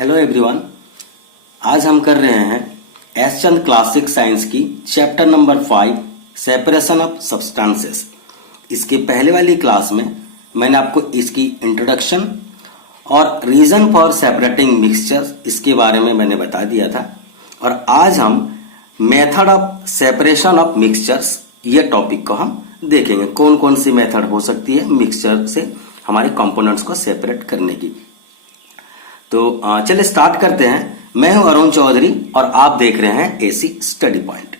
Hello everyone. आज हम कर रहे हैं एस चंद क्लासिक साइंस की chapter number 5 separation of substances. इसके पहले वाली क्लास में मैंने आपको इसकी इंट्रोडक्शन और रीजन फॉर सेपरेटिंग मिक्सचर्स इसके बारे में मैंने बता दिया था। और आज हम method of separation of mixtures ये टॉपिक को हम देखेंगे। कौन कौन सी मेथड हो सकती है मिक्सचर से हमारे कंपोनेंट्स को सेपरेट करने की। तो चलिए स्टार्ट करते हैं। मैं हूं अरुण चौधरी और आप देख रहे हैं एसी स्टडी पॉइंट।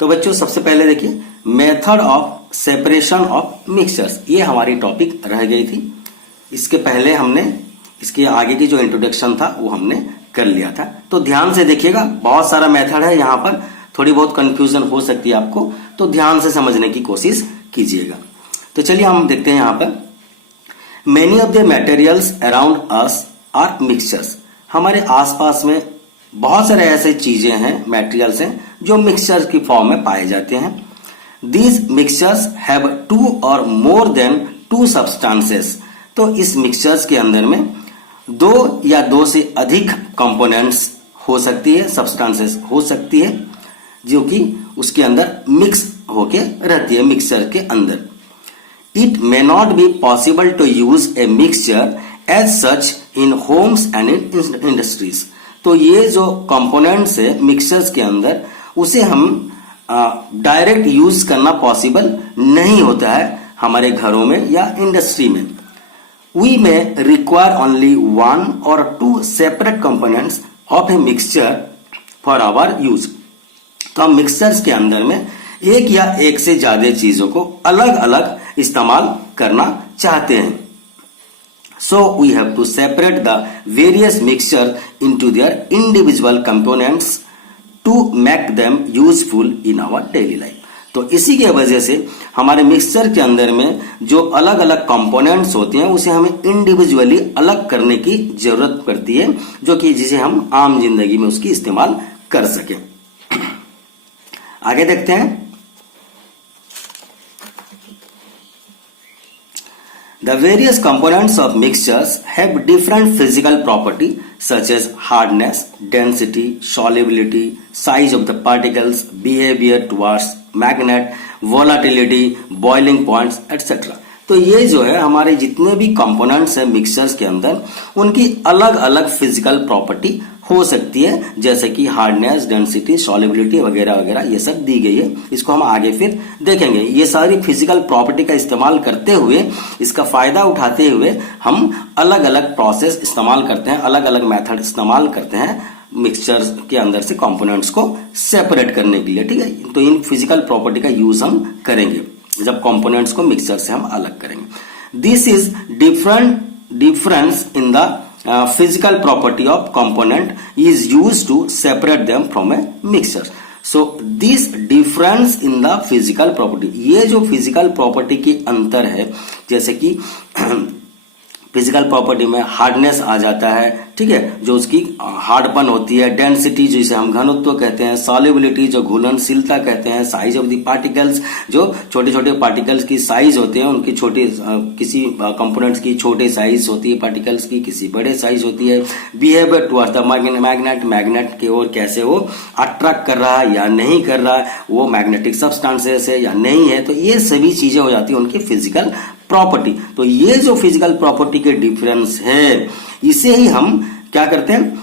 तो बच्चों सबसे पहले देखिए method of separation of mixtures, ये हमारी टॉपिक रह गई थी। इसके पहले हमने इसके आगे की जो इंट्रोडक्शन था वो हमने कर लिया था। तो ध्यान से देखिएगा, बहुत सारा मेथड है, यहां पर थोड़ी बहुत कंफ्यूजन हो सकती है आपको, तो ध्यान से समझने की कोशिश कीजिएगा। तो चलिए हम देखते हैं यहां पर many of the materials around us are mixtures. हमारे आसपास में बहुत सारे ऐसे चीजें हैं, मटेरियल्स हैं जो मिक्सचर की फॉर्म में पाए जाते हैं। दीज मिक्सचर्स हैव 2 और मोर देन 2 सब्सटेंसेस। तो इस मिक्सचर्स के अंदर में 2 या 2 से अधिक कंपोनेंट्स हो सकती है, सब्सटेंसेस हो सकती है जो कि उसके अंदर मिक्स होके रहती है मिक्सचर के अंदर। It may not be possible to use a mixture as such in homes and in industries. तो ये जो कंपोनेंट्स है मिक्सचर्स के अंदर, उसे हम डायरेक्ट यूज करना पॉसिबल नहीं होता है हमारे घरों में या इंडस्ट्री में। वी मे रिक्वायर ओनली 1 और 2 separate components of a mixture for our use. तो हम मिक्सचर्स के अंदर में एक या एक से ज्यादा चीजों को अलग अलग इस्तेमाल करना चाहते हैं। So we have to separate the various mixture into their individual components to make them useful in our daily life. तो इसी के वजह से हमारे मिक्सचर के अंदर में जो अलग अलग कंपोनेंट्स होते हैं उसे हमें इंडिविजुअली अलग करने की जरूरत पड़ती है, जो कि जिसे हम आम जिंदगी में उसकी इस्तेमाल कर सकें। आगे देखते हैं। The various components of mixtures have different physical property such as hardness, density, solubility, size of the particles, behavior towards magnet, volatility, boiling points, etc. तो ये जो है हमारे जितने भी कंपोनेंट्स हैं मिक्सचर्स के अंदर, उनकी अलग अलग फिजिकल प्रॉपर्टी हो सकती है, जैसे कि हार्डनेस, डेंसिटी, सॉल्युबिलिटी वगैरह वगैरह ये सब दी गई है। इसको हम आगे फिर देखेंगे। ये सारी फिजिकल प्रॉपर्टी का इस्तेमाल करते हुए, इसका फायदा उठाते हुए हम अलग अलग प्रोसेस इस्तेमाल करते हैं, अलग अलग मेथड इस्तेमाल करते हैं मिक्सचर के अंदर से कंपोनेंट्स को सेपरेट करने के लिए। ठीक है, तो इन फिजिकल प्रॉपर्टी का यूज हम करेंगे जब कंपोनेंट्स को मिक्सचर से हम अलग करेंगे। This is difference in the physical property of component is used to separate them from a mixture. So this difference in the physical property, ये जो physical property की अंतर है, जैसे कि फिजिकल प्रॉपर्टी में हार्डनेस आ जाता है, ठीक है, जो उसकी हार्डपन होती है, डेंसिटी जिसे हम घनत्व कहते हैं, सॉल्युबिलिटी जो घुलनशीलता कहते हैं, साइज ऑफ द पार्टिकल्स जो छोटे छोटे पार्टिकल्स की साइज होते हैं, उनकी छोटे किसी कंपोनेंट्स की छोटे साइज होती है पार्टिकल्स की, किसी बड़े साइज होती है। बिहेवियर टुवर्ड्स द मैग्नेट की ओर कैसे वो अट्रैक्ट कर रहा है या नहीं कर रहा है, वो मैग्नेटिक सब्सटेंसेस है या नहीं है, तो ये सभी चीजें हो जाती है उनकी फिजिकल प्रॉपर्टी। तो ये जो फिजिकल प्रॉपर्टी के डिफरेंस है, इसे ही हम क्या करते हैं,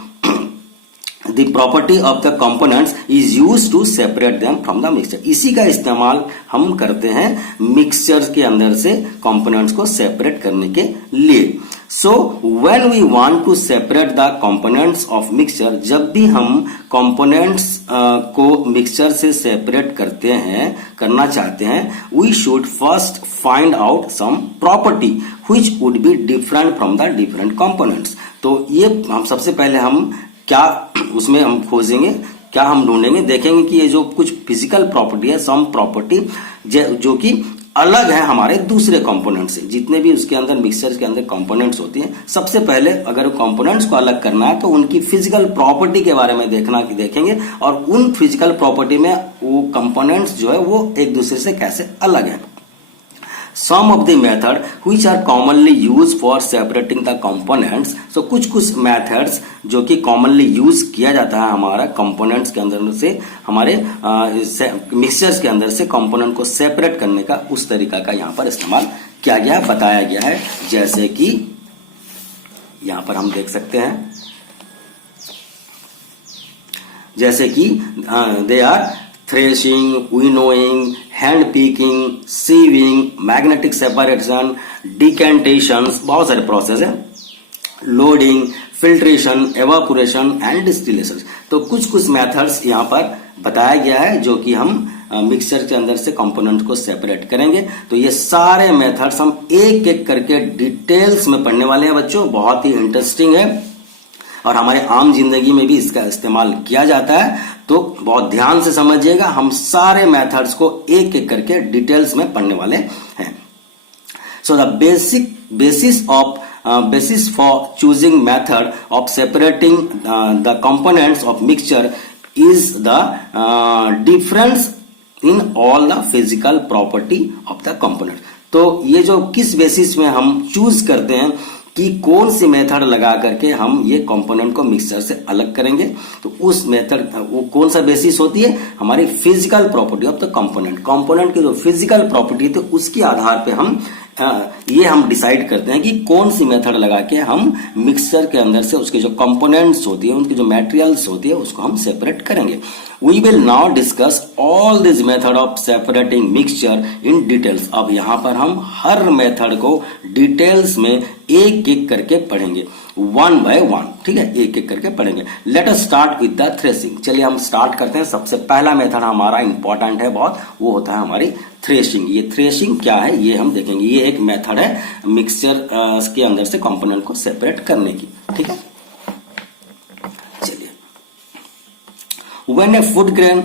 the property of the components is used to separate them from the mixture. इसी का इस्तेमाल हम करते हैं मिक्सचर के अंदर से कंपोनेंट्स को सेपरेट करने के लिए। So when we want to separate the components of mixture, जब भी हम कंपोनेंट्स को मिक्सचर से सेपरेट करना चाहते हैं, we should first find out some property which would be different from the different components. तो ये हम सबसे पहले हम क्या उसमें हम खोजेंगे, क्या हम ढूंढेंगे, देखेंगे कि ये जो कुछ फिजिकल प्रॉपर्टी है, सम प्रॉपर्टी जो कि अलग है हमारे दूसरे कंपोनेंट से। जितने भी उसके अंदर मिक्सचर के अंदर कंपोनेंट्स होती हैं, सबसे पहले अगर कंपोनेंट्स को अलग करना है तो उनकी फिजिकल प्रॉपर्टी के बारे में देखेंगे और उन फिजिकल प्रॉपर्टी में वो कंपोनेंट्स जो है वो एक दूसरे से कैसे अलग है। Some of the method which are commonly used for separating the components, so कुछ methods जो कि commonly use किया जाता है हमारा components के अंदर से, हमारे मिक्सचर्स के अंदर से component को separate करने का, उस तरीका का यहाँ पर इस्तेमाल किया गया, बताया गया है। जैसे कि यहाँ पर हम देख सकते हैं, जैसे कि they are threshing, winnowing, hand picking, sieving, magnetic separation, decantations, बहुत सारे प्रोसेस है, loading, filtration, evaporation and distillation. तो कुछ मेथड्स यहाँ पर बताया गया है जो कि हम मिक्सचर के अंदर से कंपोनेंट को सेपरेट करेंगे। तो ये सारे मेथड्स हम एक एक करके डिटेल्स में पढ़ने वाले हैं बच्चों। बहुत ही इंटरेस्टिंग है और हमारे आम जिंदगी में भी इसका इस्तेमाल किया जाता है, तो बहुत ध्यान से समझिएगा। हम सारे मेथड्स को एक एक करके डिटेल्स में पढ़ने वाले हैं। So the basis for choosing method of separating the components of mixture is the difference in all the physical property of the component। तो ये जो किस बेसिस में हम चूज करते हैं कि कौन सी मेथड लगा करके हम ये कंपोनेंट को मिक्सचर से अलग करेंगे, तो उस मेथड वो कौन सा बेसिस होती है, हमारी physical property of the component की जो फिजिकल प्रॉपर्टी है, तो उसके आधार पे हम ये हम डिसाइड करते हैं कि कौन सी मेथड लगा के हम मिक्सचर के अंदर से उसके जो कंपोनेंट्स होती है, उनकी जो मटेरियल्स होती है, उसको हम सेपरेट करेंगे। We will now discuss all this method of separating mixture in details. अब यहाँ पर हम हर मेथड को डिटेल्स में एक एक करके पढ़ेंगे, वन बाय वन, ठीक है, एक एक करके पढ़ेंगे। Let us start with the threshing. चलिए हम स्टार्ट करते हैं। सबसे पहला मेथड हमारा इंपॉर्टेंट है बहुत, वो होता है हमारी थ्रेशिंग। ये थ्रेशिंग क्या है ये हम देखेंगे। ये एक मेथड है मिक्सचर के अंदर से कंपोनेंट को सेपरेट करने की, ठीक है। चलिए, when A food grain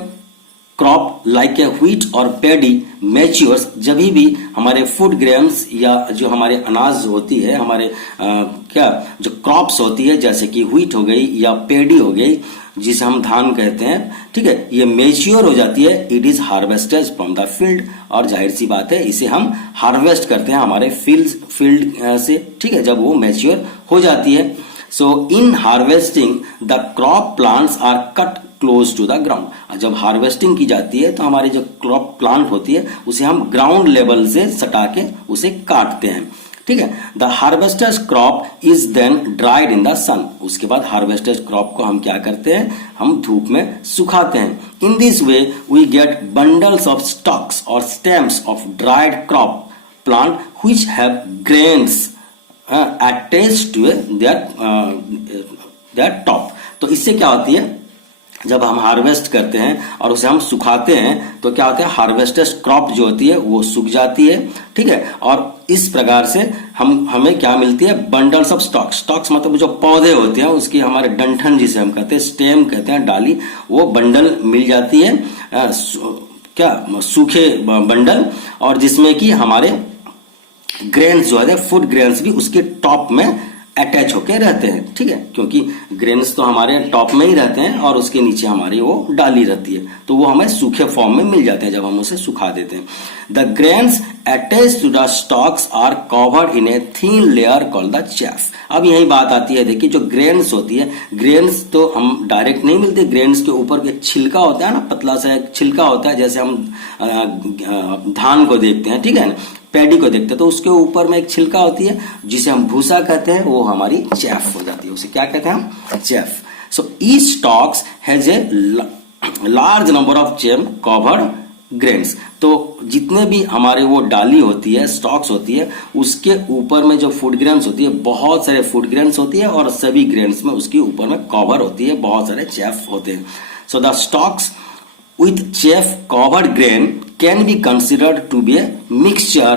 crop like a wheat और पैडी मैच्योर्स, जब भी हमारे फूड ग्रेन्स या जो हमारे अनाज होती है, हमारे क्या जो क्रॉप्स होती है, जैसे कि व्हीट हो गई या पैडी हो गई, जिसे हम धान कहते हैं, ठीक है, ये मैच्योर हो जाती है, it is harvested from the field. और जाहिर सी बात है इसे हम हार्वेस्ट करते हैं हमारे फील्ड से, ठीक है, जब वो मैच्योर हो जाती है। So in harvesting the crop plants are cut close to the ground. जब हार्वेस्टिंग की जाती है तो हमारी जो क्रॉप प्लांट होती है उसे हम ग्राउंड लेवल से सटा के उसे काटते हैं, ठीक है। The harvested crop is then dried in the sun. उसके बाद हार्वेस्टेड क्रॉप को हम क्या करते हैं, हम धूप में सुखाते हैं। In this way we get bundles of stalks और stems of dried crop plant which have grains attached to their top. तो इससे क्या होती है, जब हम हार्वेस्ट करते हैं और उसे हम सुखाते हैं तो क्या होता है, हार्वेस्टेड क्रॉप जो होती है वो सूख जाती है, ठीक है। और इस प्रकार से हमें क्या मिलती है, बंडल्स ऑफ स्टॉक्स मतलब जो पौधे होते हैं उसकी हमारे डंठल जिसे हम कहते हैं, स्टेम कहते हैं, डाली, वो बंडल मिल जाती है, क्या सूखे बंडल, और जिसमें कि हमारे ग्रेन्स जो है, फूड ग्रेन्स भी उसके टॉप में अटैच होके रहते हैं, ठीक है, क्योंकि ग्रेन्स तो हमारे टॉप में ही रहते हैं और उसके नीचे हमारी वो डाली रहती है, तो वो हमें सूखे फॉर्म में मिल जाते हैं जब हम उसे सुखा देते हैं। The grains attach to the stalks are covered in a thin layer called the chaff. अब यही बात आती है, देखिए जो ग्रेन्स होती है, ग्रेन्स तो हम डायरेक्ट नहीं मिलते, ग्रेन्स के ऊपर एक छिलका होता है ना, पतला सा एक छिलका होता है, जैसे हम धान को देखते हैं, ठीक है ना, पैडी को देखते हैं, तो उसके ऊपर में एक छिलका होती है जिसे हम भूसा कहते हैं, वो हमारी चैफ हो जाती है, उसे क्या कहते हैं हम, chaff. So each stocks has a large number of charm covered grains. तो जितने भी हमारे वो डाली होती है, स्टॉक्स होती है, उसके ऊपर में जो फूड ग्रेन्स होती है, बहुत सारे फूड ग्रेन्स होती है और सभी ग्रेन्स में उसके ऊपर में कवर होती है, बहुत सारे चैफ होते हैं। So the stocks with chaff covered grain can be considered to be a mixture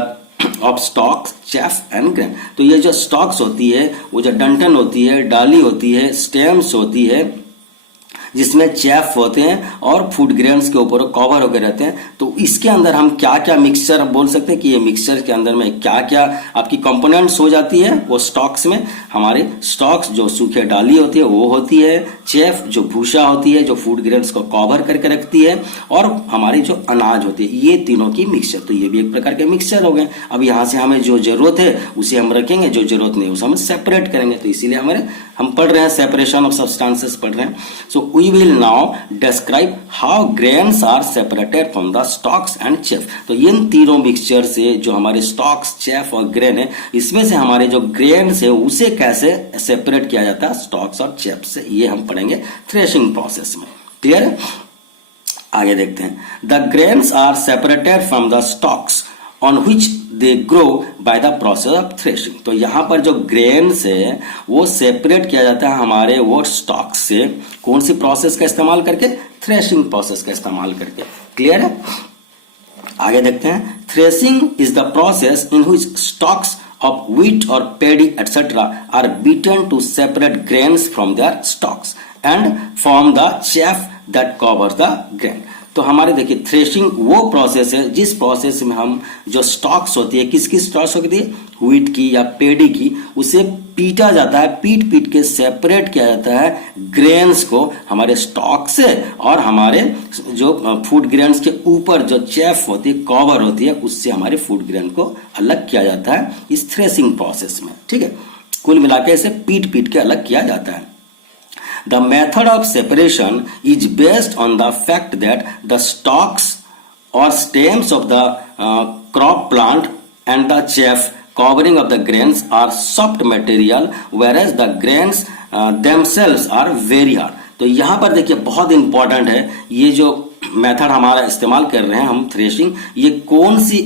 of stalks, chaff and grain। तो ये जो स्टॉक्स होती है, वो जो डंठल होती है, डाली होती है, स्टेम्स होती है, जिसमें चेफ होते हैं और फूड ग्रेन्स के ऊपर कवर होकर रहते हैं। तो इसके अंदर हम क्या क्या मिक्सचर बोल सकते हैं कि ये मिक्सचर के अंदर में क्या क्या आपकी कंपोनेंट्स हो जाती है। वो स्टॉक्स में हमारे स्टॉक्स जो सूखे डाली होती है वो होती है, चेफ जो भूसा होती है जो फूड ग्रेन्स को कवर करके रखती है, और हमारी जो अनाज होती है, ये तीनों की मिक्सचर। तो ये भी एक प्रकार के मिक्सचर हो गए। अब यहाँ से हमें जो जरूरत है उसे हम रखेंगे, जो जरूरत नहीं उसे हम सेपरेट करेंगे। तो इसीलिए हम पढ़ रहे हैं सेपरेशन ऑफ सब्सटेंसेस पढ़ रहे हैं। So we will now describe how grains are separated from the stalks and chaff. तो इन तीनों मिक्सचर से जो हमारे स्टॉक्स, चेफ और ग्रेन है, इसमें से हमारे जो ग्रेन्स है उसे कैसे सेपरेट किया जाता है स्टॉक्स और चेफ से, ये हम पढ़ेंगे थ्रेशिंग प्रोसेस में। क्लियर है? आगे देखते हैं। The grains are separated from the stalks on which they grow by the process of threshing. तो यहां पर जो ग्रेन्स है वो सेपरेट किया जाता है हमारे वो स्टॉक्स से, कौन सी प्रोसेस का इस्तेमाल करके? थ्रेशिंग प्रोसेस का इस्तेमाल करके। क्लियर है? आगे देखते हैं। Threshing is the process in which stocks of wheat or paddy etc. are beaten to separate grains from their stalks and form the chaff that covers the grain. तो हमारे देखिए थ्रेशिंग वो प्रोसेस है जिस प्रोसेस में हम जो stocks होती है, किसकी स्टॉक्स होती है? व्हीट की या पेडी की, उसे पीटा जाता है, पीट के सेपरेट किया जाता है ग्रेन्स को हमारे स्टॉक से, और हमारे जो फूड ग्रेन्स के ऊपर जो चेफ होती है, कवर होती है, उससे हमारे फूड ग्रेन को अलग किया जाता है इस थ्रेशिंग प्रोसेस में। ठीक है, कुल मिलाकर इसे पीट के अलग किया जाता है। The method of separation is based on the fact that the stalks or stems of the crop plant and the chaff covering of the grains are soft material, whereas the grains themselves are very hard. तो यहाँ पर देखिए बहुत important है, ये जो method हमारा इस्तेमाल कर रहे हैं हम थ्रेशिंग, ये कौन सी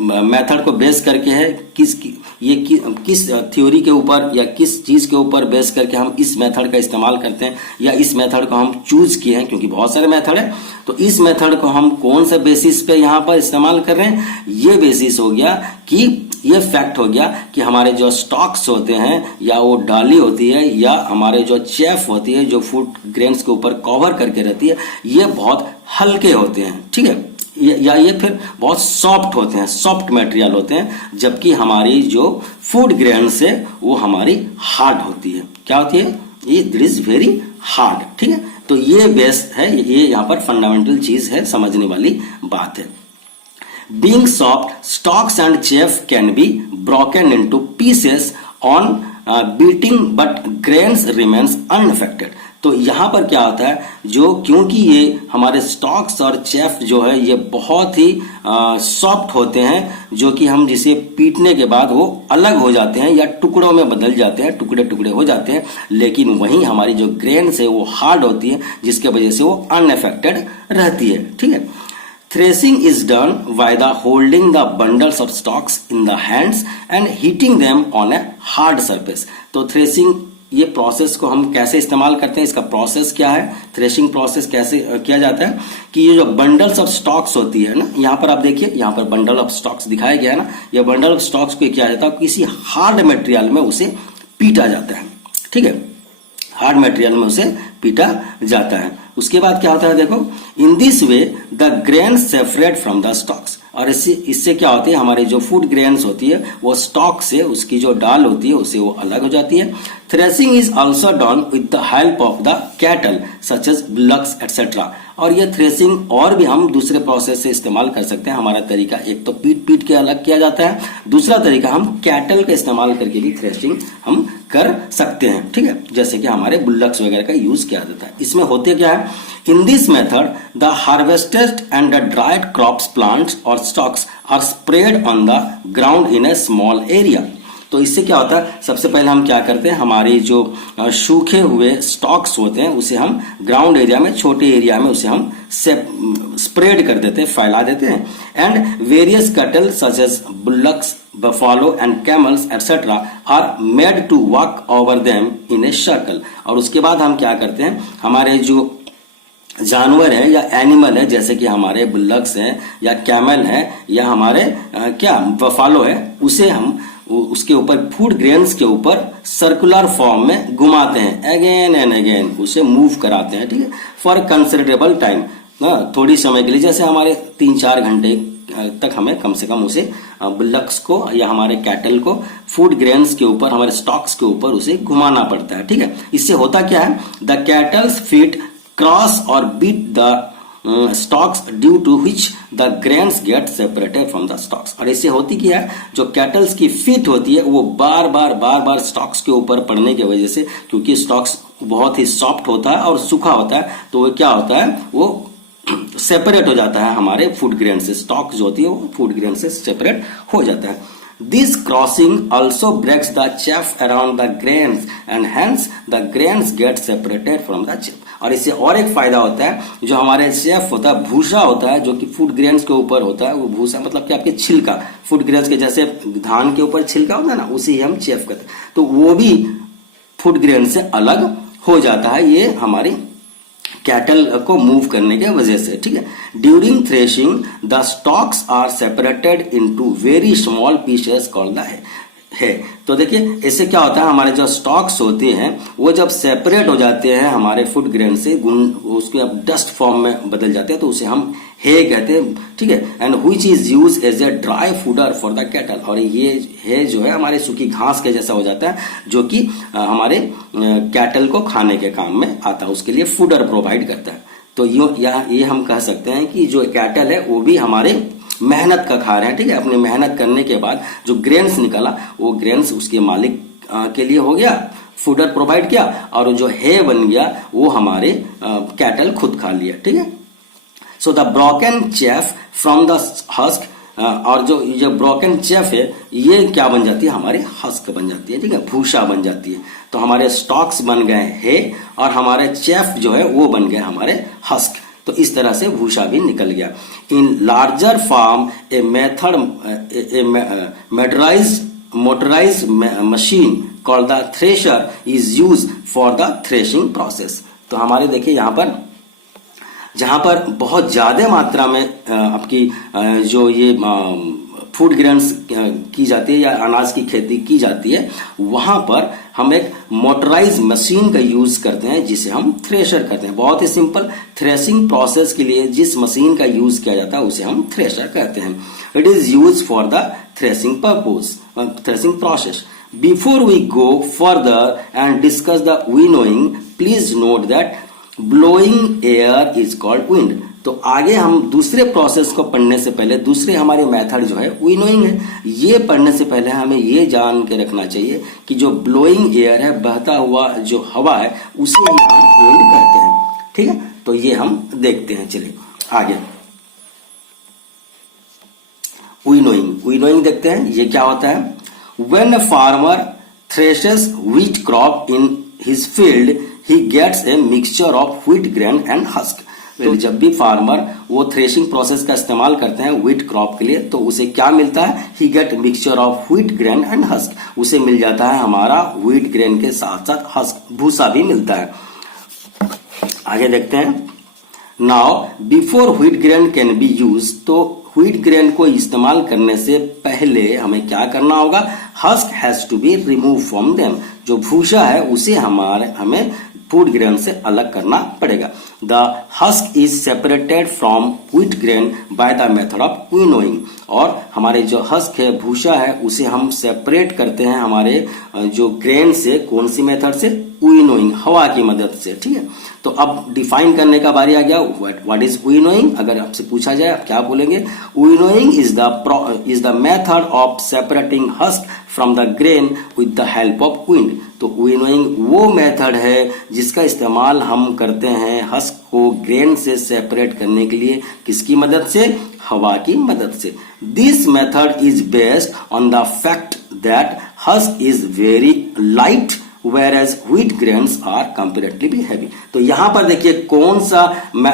मेथड को बेस करके है, किस थ्योरी के ऊपर या किस चीज के ऊपर बेस करके हम इस मेथड का इस्तेमाल करते हैं, या इस मेथड को हम चूज किए हैं, क्योंकि बहुत सारे मेथड है। तो इस मेथड को हम कौन से बेसिस पे यहाँ पर इस्तेमाल कर रहे हैं? ये बेसिस हो गया कि ये फैक्ट हो गया कि हमारे जो स्टॉक्स होते हैं, या वो डाली होती है, या हमारे जो चेफ होती है जो फूड ग्रेन्स के ऊपर कवर करके रहती है, ये बहुत हल्के होते हैं। ठीक है, या ये फिर बहुत सॉफ्ट होते हैं, सॉफ्ट मटेरियल होते हैं, जबकि हमारी जो फूड ग्रेन्स है वो हमारी हार्ड होती है। क्या होती है? ये इट इज वेरी हार्ड। ठीक है, तो ये बेस है, ये यहाँ पर फंडामेंटल चीज है, समझने वाली बात है। Being soft, stalks and chaff can be broken into pieces on beating, but grains remains unaffected. तो यहाँ पर क्या होता है, जो क्योंकि ये हमारे स्टॉक्स और चेफ जो है ये बहुत ही सॉफ्ट होते हैं, जो कि हम जिसे पीटने के बाद वो अलग हो जाते हैं या टुकड़ों में बदल जाते हैं, टुकड़े टुकड़े हो जाते हैं, लेकिन वहीं हमारी जो ग्रेन्स है वो हार्ड होती है, जिसके वजह से वो अनअफेक्टेड रहती है। ठीक है, Threshing is done by the holding the bundles of stalks in the hands and heating them on a hard surface. तो थ्रेशिंग ये प्रोसेस को हम कैसे इस्तेमाल करते हैं, इसका प्रोसेस क्या है, थ्रेशिंग प्रोसेस कैसे किया जाता है कि ये जो बंडल्स ऑफ स्टॉक्स होती है ना, यहाँ पर आप देखिए, यहाँ पर बंडल ऑफ स्टॉक्स दिखाया गया है ना, ये बंडल ऑफ स्टॉक्स को किया जाता है किसी हार्ड मटेरियल में उसे पीटा जाता है। ठीक है, हार्ड मटेरियल में उसे पीटा जाता है। उसके बाद क्या होता है, देखो, इन this way the grain separate from the stalks. और इससे क्या होती है, हमारी जो फूड ग्रेन्स होती है वो स्टॉक से, उसकी जो डाल होती है उससे वो अलग हो जाती है। Threshing is also done with the help of the cattle such as bullocks etcetera. और ये थ्रेशिंग और भी हम दूसरे प्रोसेस से इस्तेमाल कर सकते हैं। हमारा तरीका एक तो पीट के अलग किया जाता है, दूसरा तरीका हम कैटल का इस्तेमाल करके भी थ्रेशिंग हम कर सकते हैं। ठीक है, जैसे कि हमारे बुलक्स वगैरह का यूज किया जाता है। इसमें होते क्या है, in this method the harvested and the dried crops plants और stalks are spread on the ground in a small area. तो इससे क्या होता है, सबसे पहले हम क्या करते हैं, हमारी जो सूखे हुए स्टॉक्स होते हैं उसे हम ग्राउंड एरिया में, छोटे एरिया में उसे हम स्प्रेड कर देते हैं, फैला देते हैं। And various cattle such as bullocks, buffalo and camels etcetera are made to walk over them in a circle. और उसके बाद हम क्या करते हैं, हमारे जो जानवर है या एनिमल है, जैसे कि हमारे बुलक्स हैं या कैमल है या हमारे क्या बफालो है, उसे हम उसके ऊपर फूड ग्रेन्स के ऊपर सर्कुलर फॉर्म में घुमाते हैं, अगेन एंड अगेन उसे मूव कराते हैं, ठीक है, फॉर कंसिडरेबल टाइम, थोड़ी समय के लिए, जैसे हमारे 3-4 घंटे तक हमें कम से कम उसे बुल्लक्स को या हमारे कैटल को फूड ग्रेन्स के ऊपर, हमारे स्टॉक्स के ऊपर उसे घुमाना पड़ता है, ठीक है। इससे होता क्या है, द कैटल्स फीट क्रॉस और beat the stalks due to which the grains get separated from the stalks. और इससे होती क्या है, जो कैटल्स की फीट होती है वो बार बार स्टॉक्स के ऊपर पड़ने की वजह से, क्योंकि स्टॉक्स बहुत ही सॉफ्ट होता है और सूखा होता है, तो वो क्या होता है, वो सेपरेट हो जाता है हमारे फूड ग्रेन से, स्टॉक जो होती है वो फूड ग्रेन से सेपरेट हो जाता है। This crossing also breaks the chaff around the grains and hence the grains get separated from the chaff. और इससे और एक फायदा होता है, जो हमारे चेफ होता है, भूसा होता है जो कि फूड ग्रेन्स के ऊपर होता है, वो भूसा मतलब कि आपके छिलका, फूड ग्रेन्स के जैसे धान के ऊपर छिलका होता है ना, उसी हम चेफ कहते हैं, तो वो भी फूड ग्रेन से अलग हो जाता है, ये हमारी कैटल को मूव करने के वजह से, ठीक है। During threshing the stalks are separated into very small pieces called the है। तो देखिए इससे क्या होता है, हमारे जो स्टॉक्स होते हैं वो जब सेपरेट हो जाते हैं हमारे फूड ग्रेन से, उसके अब डस्ट फॉर्म में बदल जाते हैं, तो उसे हम हे कहते हैं, ठीक है। And which is use as a dry fodder for the cattle. और ये है जो है हमारे सूखी घास के जैसा हो जाता है, जो कि हमारे कैटल को खाने के काम में आता है, उसके लिए फूडर प्रोवाइड करता है। तो ये हम कह सकते हैं कि जो कैटल है वो भी हमारे मेहनत का खा रहे हैं, ठीक है। अपनी मेहनत करने के बाद जो ग्रेन्स निकला, वो ग्रेन्स उसके मालिक के लिए हो गया, फूडर प्रोवाइड किया, और जो है बन गया वो हमारे कैटल खुद खा लिया, ठीक है। So the broken chef from the husk, और जो ब्रोकन चेफ है ये क्या बन जाती है, हमारी हस्क बन जाती है, ठीक है, भूसा बन जाती है। तो हमारे स्टॉक्स बन गए है और हमारे चेफ जो है वो बन गए हमारे हस्क। तो इस तरह से भूसा भी निकल गया। In larger farm a method motorised machine called the thresher is use for the threshing process. तो हमारे देखिए यहाँ पर, जहां पर बहुत ज्यादा मात्रा में आपकी जो ये फूड ग्रेन्स की जाती है या अनाज की खेती की जाती है, वहां पर हम एक मोटराइज मशीन का यूज करते हैं जिसे हम थ्रेशर कहते हैं। बहुत ही सिंपल, थ्रेशिंग प्रोसेस के लिए जिस मशीन का यूज किया जाता है उसे हम थ्रेशर कहते हैं। It is use for the threshing purpose, threshing process. Before we go further and discuss the winnowing, please note that blowing air is called wind. तो आगे हम दूसरे प्रोसेस को पढ़ने से पहले, दूसरे हमारे मेथड जो है विनोइंग है, ये पढ़ने से पहले हमें ये जान के रखना चाहिए कि जो ब्लोइंग एयर है, बहता हुआ जो हवा है, उसे हम विंड कहते हैं, ठीक है। तो ये हम देखते हैं, चलिए आगे विनोइंग देखते हैं, ये क्या होता है। When a farmer threshes wheat crop in his field he gets a mixture of wheat grain and husk। तो जब भी फार्मर वो थ्रेशिंग प्रोसेस का इस्तेमाल करते हैं व्हीट क्रॉप के लिए, तो उसे क्या मिलता है, he get mixture of wheat grain and husk। उसे मिल जाता है हमारा व्हीट ग्रेन के साथ साथ हस्क, भूसा भी मिलता है। आगे देखते हैं। Now before wheat grain can be use, तो व्हीट ग्रेन को इस्तेमाल करने से पहले हमें क्या करना होगा, husk has to be remove from them. जो भूसा है उसे हमें फूड ग्रेन से अलग करना पड़ेगा। The husk is separated from wheat grain by the method of winnowing. और हमारे जो हस्क है, भूसा है, उसे हम सेपरेट करते हैं हमारे जो ग्रेन से, कौन सी मेथड से, विनोइंग, हवा की मदद से, ठीक है। तो अब डिफाइन करने का बारी आ गया, व्हाट इज विनोइंग। अगर आपसे पूछा जाए आप क्या बोलेंगे, winnowing is the method of separating husk from the grain with the help of wind. तो विनोइंग वो मेथड है जिसका इस्तेमाल हम करते हैं हस्क को ग्रेन से सेपरेट करने के लिए, किसकी मदद से, हवा की मदद से। This method is based on the fact that husk is very light whereas wheat grains are comparatively heavy। तो यहां पर देखिए कौन सा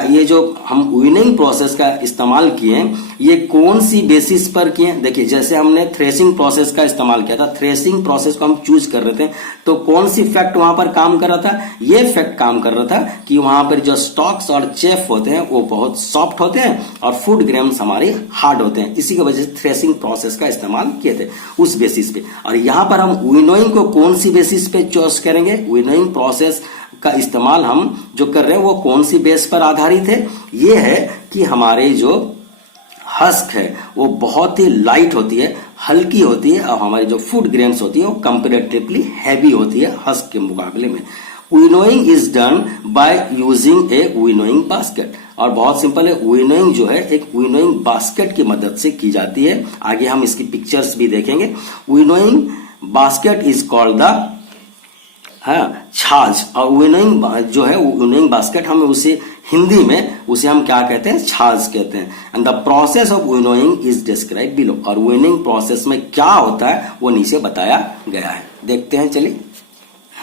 ये जो हम विनिंग प्रोसेस का इस्तेमाल किए ये कौन सी बेसिस पर किए। देखिए जैसे हमने थ्रेसिंग प्रोसेस का इस्तेमाल किया था, थ्रेसिंग प्रोसेस को हम चूज कर रहे थे, तो कौन सी फैक्ट वहां पर काम कर रहा था, ये फैक्ट काम कर रहा था कि वहां पर जो स्टॉक्स और चेफ होते हैं वो बहुत सॉफ्ट होते हैं और फूड ग्रेन्स हमारे हार्ड होते हैं। इसी की वजह से थ्रेसिंग प्रोसेस का इस्तेमाल किए थे उस बेसिस पे। और यहां पर हम विनोइंग को कौन सी बेसिस पे चॉइस करेंगे, विनोइंग प्रोसेस का इस्तेमाल हम जो कर रहे हैं वो कौन सी बेस पर आधारित है, ये है कि हमारे जो हस्क है वो बहुत ही लाइट होती है, हल्की होती है, और हमारी जो फूड ग्रेन्स होती है वो कंपेरेटिवली हैवी होती है हस्क के मुकाबले में। Winnowing is done by using A winnowing basket, और बहुत सिंपल है, विनोइंग जो है एक विनोइंग बास्केट की मदद से की जाती है। आगे हम इसकी पिक्चर्स भी देखेंगे। Winnowing basket is called the छाछ, और विनोइंग जो है विनोइंग बास्केट हम उसे हिंदी में उसे हम क्या कहते हैं, छाछ कहते हैं। And the process of winnowing is describe below, और विनोइंग प्रोसेस में क्या होता है वो नीचे बताया गया है, देखते हैं चलिए।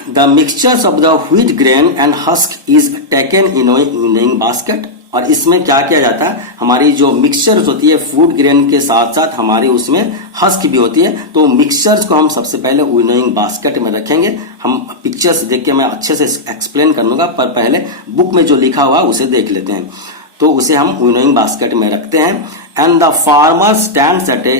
The mixtures of the wheat grain and husk is taken in a winnowing basket, और इसमें क्या किया जाता है, हमारी जो मिक्सचर्स होती है फूड ग्रेन के साथ साथ हमारी उसमें हस्क भी होती है, तो मिक्सचर्स को हम सबसे पहले विनोइंग बास्केट में रखेंगे। हम पिक्चर्स देख के मैं अच्छे से एक्सप्लेन कर लूंगा, पर पहले बुक में जो लिखा हुआ उसे देख लेते हैं। तो उसे हम विनोइंग बास्केट में रखते हैं। And the farmer stands at a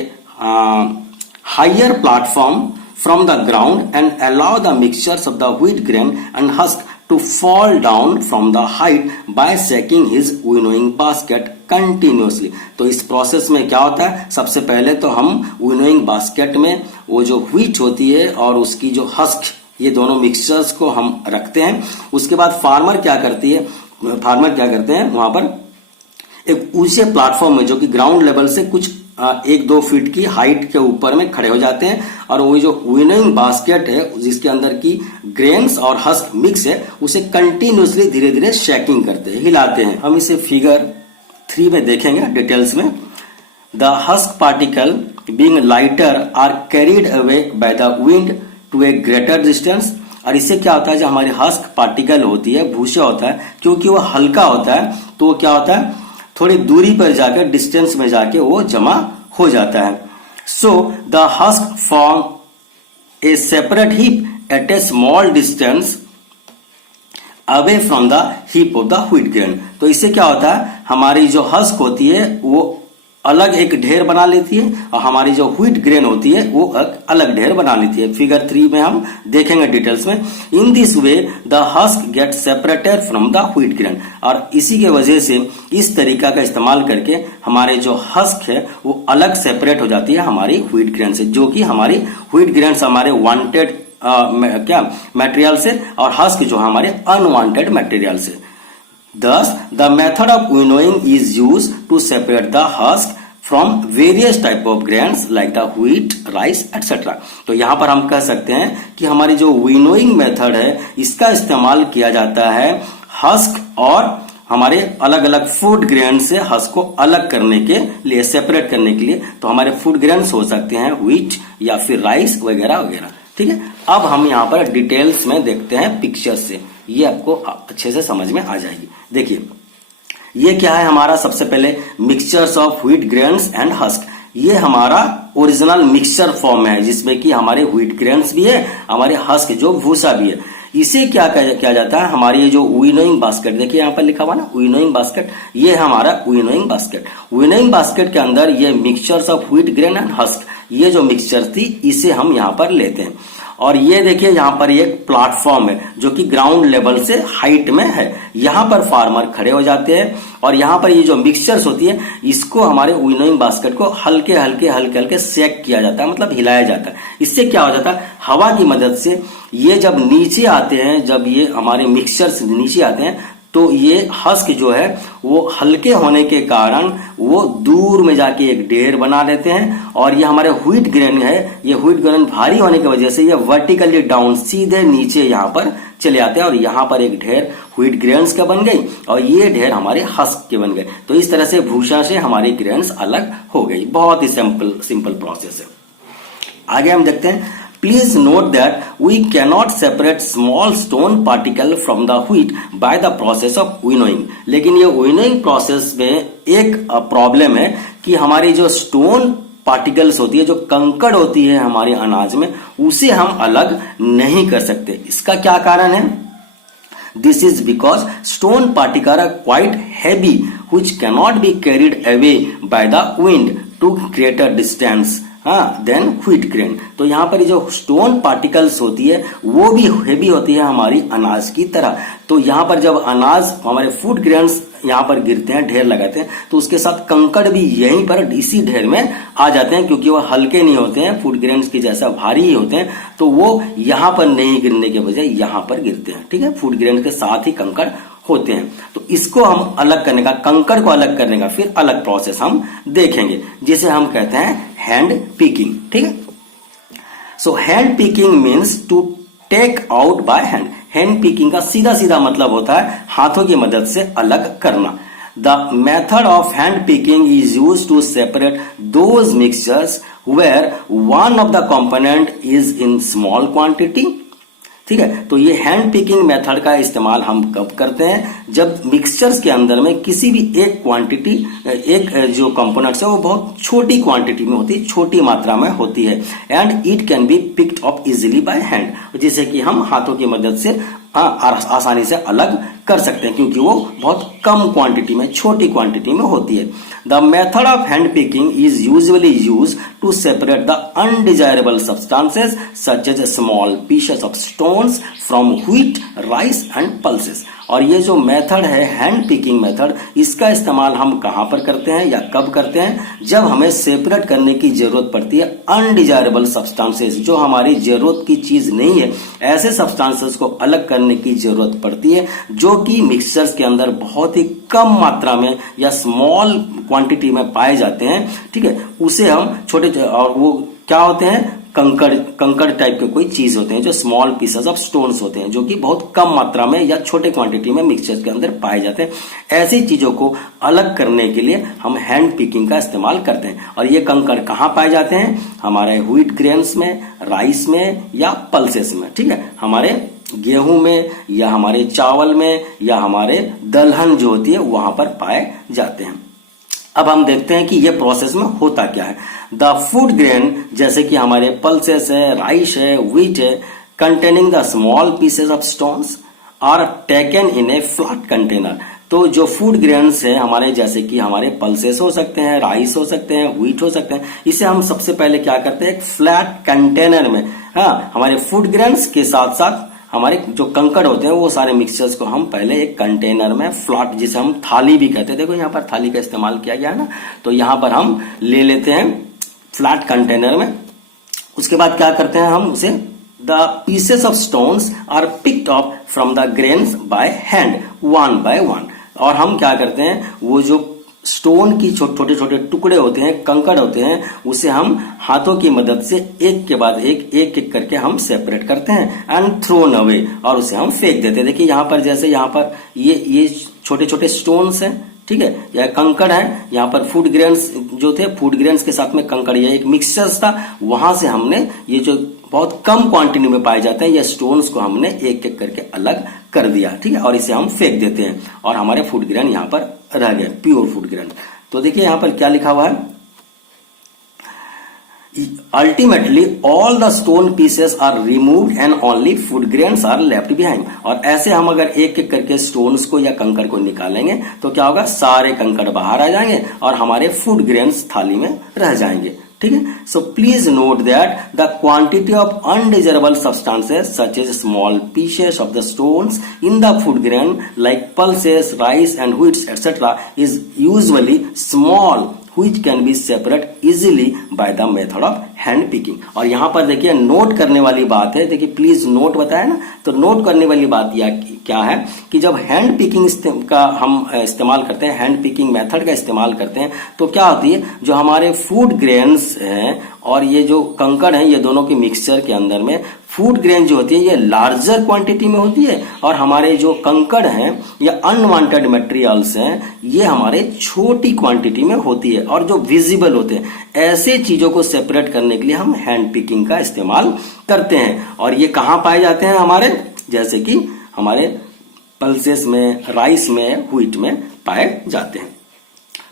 higher platform from the ground and allow the mixtures of the wheat grain and husk to fall down from the height by shaking his winnowing basket continuously। तो इस process में क्या होता है, सबसे पहले तो हम विनोइंग बास्केट में वो जो व्हीट होती है और उसकी जो हस्क, ये दोनों मिक्सचर्स को हम रखते हैं। उसके बाद फार्मर क्या करते हैं, वहां पर एक ऊंचे प्लेटफॉर्म में जो कि ग्राउंड लेवल से कुछ 1-2 फीट की हाइट के ऊपर में खड़े हो जाते हैं, और वो जो विनोइंग बास्केट है जिसके अंदर की ग्रेन्स और हस्क मिक्स है उसे कंटिन्यूअसली धीरे धीरे शेकिंग करते हैं, हिलाते हैं। हम इसे फिगर 3 में देखेंगे डिटेल्स में। The husk particle being lighter are carried away by the wind to a greater distance, और इससे क्या होता है, जो हमारी हस्क पार्टिकल होती है, भूसा होता है, क्योंकि वो हल्का होता है तो वो क्या होता है, थोड़ी दूरी पर जाकर डिस्टेंस में जाके वो जमा हो जाता है। So the husk form a separate heap at a small distance away from the heap of the wheat grain. तो इससे क्या होता है, हमारी जो हस्क होती है वो अलग एक ढेर बना लेती है, और हमारी जो व्हीट ग्रेन होती है वो अलग ढेर बना लेती है। फिगर 3 में हम देखेंगे डिटेल्स में। इन this way the husk gate separated from the wheat grain, और इसी के वजह से इस तरीका का इस्तेमाल करके हमारे जो हस्क है वो अलग सेपरेट हो जाती है हमारी व्हीट ग्रेन से, जो कि हमारी व्हीट ग्रेन हमारे वांटेड मटेरियल से, और हस्क जो हमारे अनवांटेड मटेरियल से। Thus, the method of winnowing is used to separate the husk from various type of grains like the wheat, rice, etc. तो यहाँ पर हम कह सकते हैं कि हमारी जो विनोइंग मेथड है इसका इस्तेमाल किया जाता है हस्क और हमारे अलग अलग फूड ग्रेन से हस्क को अलग करने के लिए, सेपरेट करने के लिए। तो हमारे फूड ग्रेन्स हो सकते हैं व्हीट या फिर राइस वगैरह वगैरह, ठीक है। अब हम यहाँ पर डिटेल्स में देखते हैं पिक्चर्स से, ये आपको अच्छे से समझ में आ जाएगी। देखिए ये क्या है, हमारा सबसे पहले mixtures of wheat grains and husk. ये हमारा ओरिजिनल मिक्सचर फॉर्म है जिसमें कि हमारे व्हीट ग्रेन्स भी है, हमारे हस्क जो भूसा भी है। इसे क्या किया जाता है, हमारी ये जो विनोइंग बास्केट, देखिए यहाँ पर लिखा हुआ ना विनोइंग बास्केट, ये है हमारा विनोइंग बास्केट। विनोइंग बास्केट के अंदर ये mixtures of wheat grain and husk, ये जो मिक्सचर थी इसे हम यहाँ पर लेते हैं। और ये देखिए यहाँ पर एक प्लेटफॉर्म है जो कि ग्राउंड लेवल से हाइट में है, यहाँ पर फार्मर खड़े हो जाते हैं, और यहाँ पर ये जो मिक्सचर्स होती है इसको हमारे विनोइंग बास्केट को हल्के हल्के शेक किया जाता है, मतलब हिलाया जाता है। इससे क्या हो जाता है, हवा की मदद से ये जब नीचे आते हैं, जब ये हमारे मिक्सचर्स नीचे आते हैं तो ये हस्क जो है वो हल्के होने के कारण वो दूर में जाके एक ढेर बना लेते हैं, और ये हमारे व्हीट ग्रेन है, ये व्हीट ग्रेन भारी होने की वजह से ये वर्टिकली डाउन सीधे नीचे यहाँ पर चले आते हैं, और यहाँ पर एक ढेर व्हीट ग्रेन्स का बन गई और ये ढेर हमारे हस्क के बन गए। तो इस तरह से भूसा से हमारी ग्रेन्स अलग हो गई। बहुत ही सिंपल प्रोसेस है। आगे हम देखते हैं Please note that we cannot separate small stone particle from the wheat by the process of winnowing. लेकिन ये winnowing process में एक प्रॉब्लम है कि हमारी जो स्टोन पार्टिकल्स होती है, जो कंकड़ होती है हमारे अनाज में, उसे हम अलग नहीं कर सकते। इसका क्या कारण है? This is because stone particles are quite heavy, which cannot be carried away by the wind to greater distance then wheat grain. तो यहाँ पर जो स्टोन पार्टिकल्स होती है वो भी हेवी होती है हमारी अनाज की तरह। तो यहाँ पर जब अनाज हमारे फूड ग्रेन्स यहाँ पर गिरते हैं, ढेर लगाते हैं, तो उसके साथ कंकड़ भी यहीं पर इसी ढेर में आ जाते हैं, क्योंकि वो हल्के नहीं होते हैं, फूड ग्रेन्स की जैसा भारी ही होते हैं, तो वो यहाँ पर नहीं गिरने के बजाय यहाँ पर गिरते हैं। ठीक है, फूड ग्रेन के साथ ही कंकड़ होते हैं। तो इसको हम अलग करने का, कंकड़ को अलग करने का फिर अलग प्रोसेस हम देखेंगे, जिसे हम कहते हैं हैंड पिकिंग। ठीक है, so hand picking means to take out by hand. Hand picking का सीधा सीधा मतलब होता है हाथों की मदद से अलग करना। The method of hand picking is use to separate those mixtures where one of the component is in small quantity. ठीक है, तो ये हैंड पिकिंग मेथड का इस्तेमाल हम कब करते हैं? जब मिक्सचर्स के अंदर में किसी भी एक क्वांटिटी, एक जो कंपोनेंट्स है वो बहुत छोटी क्वांटिटी में होती है, छोटी मात्रा में होती है, and it can be picked up easily by hand, जिसे कि हम हाथों की मदद से आसानी से अलग कर सकते हैं, क्योंकि वो बहुत कम क्वांटिटी में, छोटी क्वांटिटी में होती है। The method of hand picking is usually used to separate the undesirable substances such as small pieces of stones from wheat, rice and pulses। और ये जो मेथड है हैंड पिकिंग मेथड, इसका इस्तेमाल हम कहां पर करते हैं या कब करते हैं? जब हमें सेपरेट करने की जरूरत पड़ती है अनडिजायरेबल सब्सटेंसेस, जो हमारी जरूरत की चीज नहीं है, ऐसे सब्सटेंसेस को अलग करने की जरूरत पड़ती है, जो कि मिक्सचर्स के अंदर बहुत ही कम मात्रा में या स्मॉल क्वांटिटी में पाए जाते हैं। ठीक है, उसे हम छोटे, और वो क्या होते हैं? कंकड़ टाइप के कोई चीज होते हैं, जो स्मॉल पीसेस ऑफ स्टोन्स होते हैं, जो कि बहुत कम मात्रा में या छोटे क्वांटिटी में मिक्सचर के अंदर पाए जाते हैं। ऐसी चीजों को अलग करने के लिए हम हैंड पिकिंग का इस्तेमाल करते हैं। और ये कंकड़ कहाँ पाए जाते हैं? हमारे व्हीट ग्रेन्स में, राइस में या पल्सेस में। ठीक है, हमारे गेहूं में या हमारे चावल में या हमारे दलहन जो होती है वहां पर पाए जाते हैं। अब हम देखते हैं कि ये प्रोसेस में होता क्या है। द फूड ग्रेन, जैसे कि हमारे पल्सेस है, राइस है, व्हीट है, containing the small pieces of stones are taken in a flat container. तो जो फूड ग्रेन्स है हमारे, जैसे कि हमारे पल्सेस हो सकते हैं, राइस हो सकते हैं, व्हीट हो सकते हैं, इसे हम सबसे पहले क्या करते हैं? एक फ्लैट कंटेनर में, हमारे फूड ग्रेन्स के साथ साथ हमारे जो कंकड़ होते हैं वो सारे मिक्सचर्स को हम पहले एक कंटेनर में, फ्लैट, जिसे हम थाली भी कहते हैं, देखो यहाँ पर थाली का इस्तेमाल किया गया है ना, तो यहाँ पर हम ले लेते हैं फ्लैट कंटेनर में। उसके बाद क्या करते हैं हम उसे, the pieces of stones are picked up from the grains by hand one by one. और हम क्या करते हैं, वो जो स्टोन की छोटे छोटे टुकड़े होते हैं, कंकड़ होते हैं, उसे हम हाथों की मदद से एक के बाद एक एक करके हम सेपरेट करते हैं एंड थ्रोन अवे, और उसे हम फेंक देते हैं। देखिए यहाँ पर, जैसे यहाँ पर ये छोटे छोटे स्टोन्स हैं, ठीक है, यह कंकड़ है, यहाँ पर फूड ग्रेन्स जो थे, फूड ग्रेन्स के साथ में कंकड़, यह एक मिक्सचर्स था, वहां से हमने ये जो बहुत कम क्वांटिटी में पाए जाते हैं ये स्टोन्स को हमने एक एक करके अलग कर दिया। ठीक है, और इसे हम फेंक देते हैं और हमारे फूड ग्रेन यहाँ पर रह गए, प्योर फूड ग्रेन। तो देखिए यहाँ पर क्या लिखा हुआ है, ultimately all the stone pieces are removed and only food grains are left behind. और ऐसे हम अगर एक एक करके स्टोन्स को या कंकड़ को निकालेंगे तो क्या होगा, सारे कंकड़ बाहर आ जाएंगे और हमारे फूड ग्रेन्स थाली में रह जाएंगे। ठीक है, so please note that the quantity of undesirable substances such as small pieces of the stones in the food grain like pulses, rice and wheats etcetera is usually small which can be separate easily by the method of hand picking। और यहाँ पर देखिए note करने वाली बात है, देखिए please note बताया ना, तो नोट करने वाली बात यह क्या है कि जब हैंड पिकिंग का हम इस्तेमाल करते हैं, हैंड पिकिंग मेथड का इस्तेमाल करते हैं, तो क्या होती है, जो हमारे फूड ग्रेन्स हैं और ये जो कंकड़ हैं, ये दोनों के मिक्सचर के अंदर में फूड ग्रेन जो होती है ये लार्जर क्वांटिटी में होती है और हमारे जो कंकड़ हैं या अनवांटेड मटेरियल्स हैं ये हमारे छोटी क्वांटिटी में होती है और जो विजिबल होते हैं। ऐसे चीजों को सेपरेट करने के लिए हम हैंड पिकिंग का इस्तेमाल करते हैं और ये कहाँ पाए जाते हैं हमारे, जैसे कि हमारे पल्सेस में, राइस में, व्हीट में पाए जाते हैं।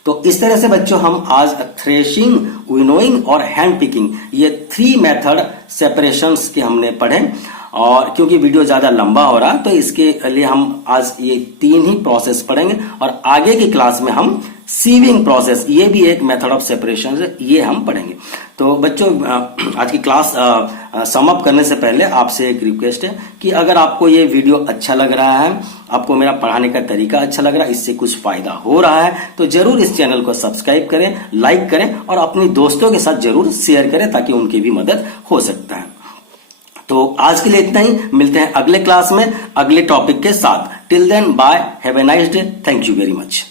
तो इस तरह से बच्चों हम आज थ्रेशिंग, विनोइंग और हैंड पिकिंग ये 3 मेथड सेपरेशंस के हमने पढ़े और क्योंकि वीडियो ज्यादा लंबा हो रहा तो इसके लिए हम आज ये 3 ही प्रोसेस पढ़ेंगे और आगे की क्लास में हम सीविंग प्रोसेस, ये भी एक मेथड ऑफ सेपरेशन है, ये हम पढ़ेंगे। तो बच्चों आज की क्लास सम अप करने से पहले आपसे एक रिक्वेस्ट है कि अगर आपको ये वीडियो अच्छा लग रहा है, आपको मेरा पढ़ाने का तरीका अच्छा लग रहा है, इससे कुछ फायदा हो रहा है तो जरूर इस चैनल को सब्सक्राइब करें, लाइक करें और अपनी दोस्तों के साथ जरूर शेयर करें ताकि उनकी भी मदद हो सकता है। तो आज के लिए इतना ही, मिलते हैं अगले क्लास में अगले टॉपिक के साथ। Till then bye, have a nice day, thank you very much.